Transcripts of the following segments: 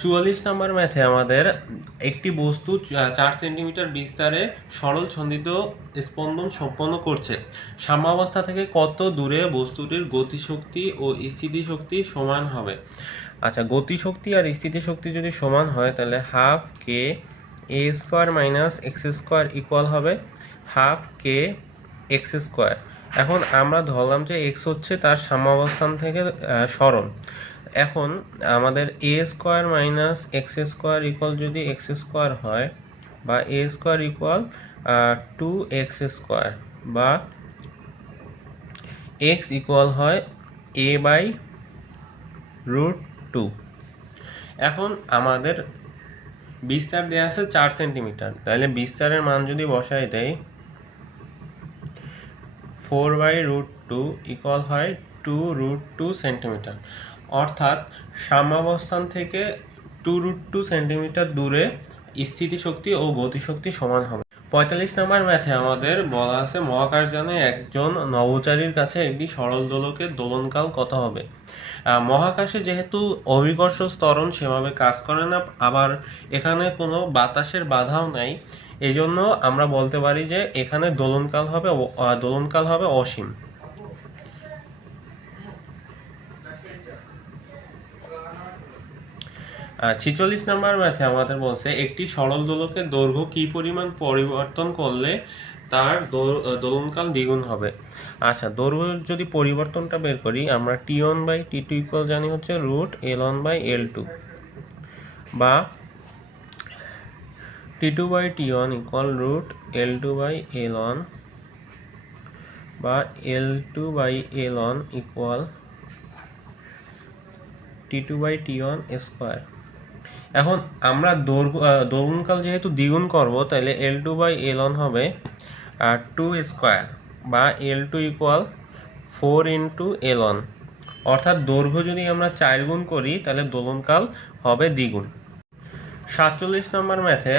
চুয়াল্লিশ নম্বর ম্যাথে আমাদের একটি বস্তু চার সেন্টিমিটার বিস্তারে সরল ছন্দিত স্পন্দন সম্পন্ন করছে। সাম্যাবস্থা থেকে কত দূরে বস্তুটির গতিশক্তি ও স্থিতিশক্তি সমান হবে? আচ্ছা গতিশক্তি আর স্থিতিশক্তি যদি সমান হয়, তাহলে half k a square minus x square equal হবে। Half k x square. এখন আমরা ধরলাম যে এক্স হচ্ছে তার সাম্যাবস্থান থেকে সরল। এখন আমাদের a square minus x square equal যদি এক্স স্কোয়ার হয় বা a square equal to x square বা এক্স ইকুয়াল হয় এ বাই রুট টু এখন আমাদের বিস্তার দেওয়া আছে চার সেন্টিমিটার তাহলে বিস্তারের মান যদি বসাই দেয় four by root two equal হয় টু রুট টু সেন্টিমিটার অর্থাৎ সাম্যাবস্থান থেকে টু রুট টু সেন্টিমিটার দূরে স্থিতিশক্তি ও গতিশক্তি সমান হবে। পঁয়তাল্লিশ নম্বর ম্যাথে আমাদের বলা আছে মহাকাশযানে একজন নভোচারীর কাছে একটি সরল দোলকের দোলনকাল কত হবে? মহাকাশে যেহেতু অভিকর্ষ স্তরণ সেভাবে কাজ করে না, আবার এখানে কোনো বাতাসের বাধাও নাই এই জন্য আমরা বলতে পারি যে এখানে দোলনকাল হবে দোলনকাল হবে অসীম। ছিচল্লিশ নম্বর ম্যাথে আমাদের বলছে, একটি সরল দোলকের দৈর্ঘ্য কি পরিমাণ পরিবর্তন করলে তার দোল- দোলনকাল দ্বিগুণ হবে? আচ্ছা দৈর্ঘ্য যদি পরিবর্তনটা বের করি, আমরা t one by t two equal জানি হচ্ছে root l one by l two বা t two by t one equal root l two by l one বা l two by l one equal t two by t one square. এখন আমরা দৈর্ঘ্য আহ, যেহেতু দ্বিগুণ করব তাহলে l two by l one হবে টু স্কোয়ার বা l two equal four into l one অর্থাৎ দৈর্ঘ্য যদি আমরা চার গুণ করি তাহলে দোলনকাল হবে দ্বিগুণ। সাতচল্লিশ নম্বর ম্যাথে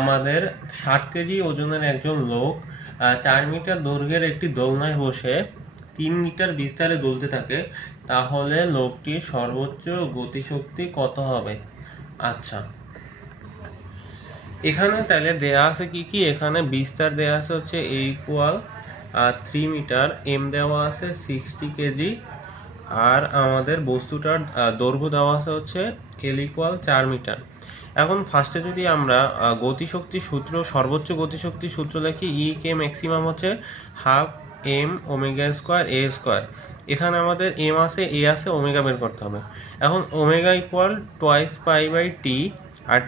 আমাদের ষাট কেজি ওজনের একজন লোক চার মিটার দৈর্ঘ্যের একটি দোলনায় বসে তিন মিটার বিস্তারে দুলতে থাকে তাহলে লোকটির সর্বোচ্চ গতিশক্তি কত হবে? আচ্ছা। এখানে তাহলে দেয়া আছে কি কি? এখানে বিস্তার দেয়া আছে হচ্ছে a equal three metre m দেওয়া আছে সিক্সটি কেজি। আর আমাদের বস্তুটার দৈর্ঘ্য দেওয়া আছে হচ্ছে এল ইকুয়াল চার মিটার এখন ফার্স্টে যদি আমরা গতিশক্তি সূত্র, সর্বোচ্চ গতিশক্তি সূত্র লিখি ই কে ম্যাক্সিমাম হচ্ছে half m omega square a square এখানে আমাদের এম আছে এ আছে ওমেগা বের করতে হবে। এখন omega equal twice pi by t আর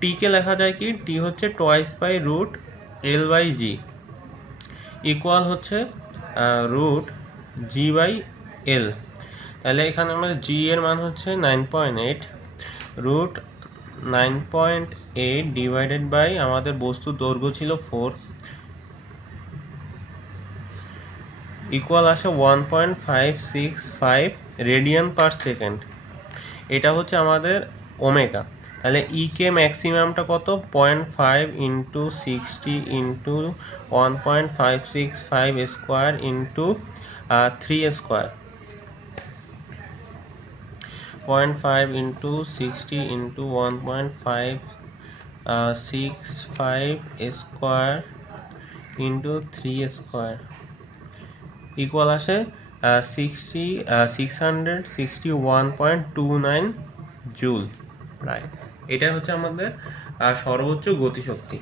টিকে লেখা যায় কি? টি হচ্ছে twice by root l by g equal হচ্ছে রুট জি বাই এল তাহলে এখানে আমরা জি এর মান হচ্ছে nine point eight root nine point eight divided by আমাদের বস্তুর দৈর্ঘ্য ছিল ফোর ইকুয়াল আসে one point five six five radian per second এটা হচ্ছে আমাদের ওমেগা তাহলে ই কে ম্যাক্সিমামটা কত? Point five into sixty into one point five six five square into three square point five into sixty into one point five six five square into three square equal আসে sixty six hundred sixty one point two nine joule প্রায়। এটা হচ্ছে আমাদের সর্বোচ্চ গতিশক্তি।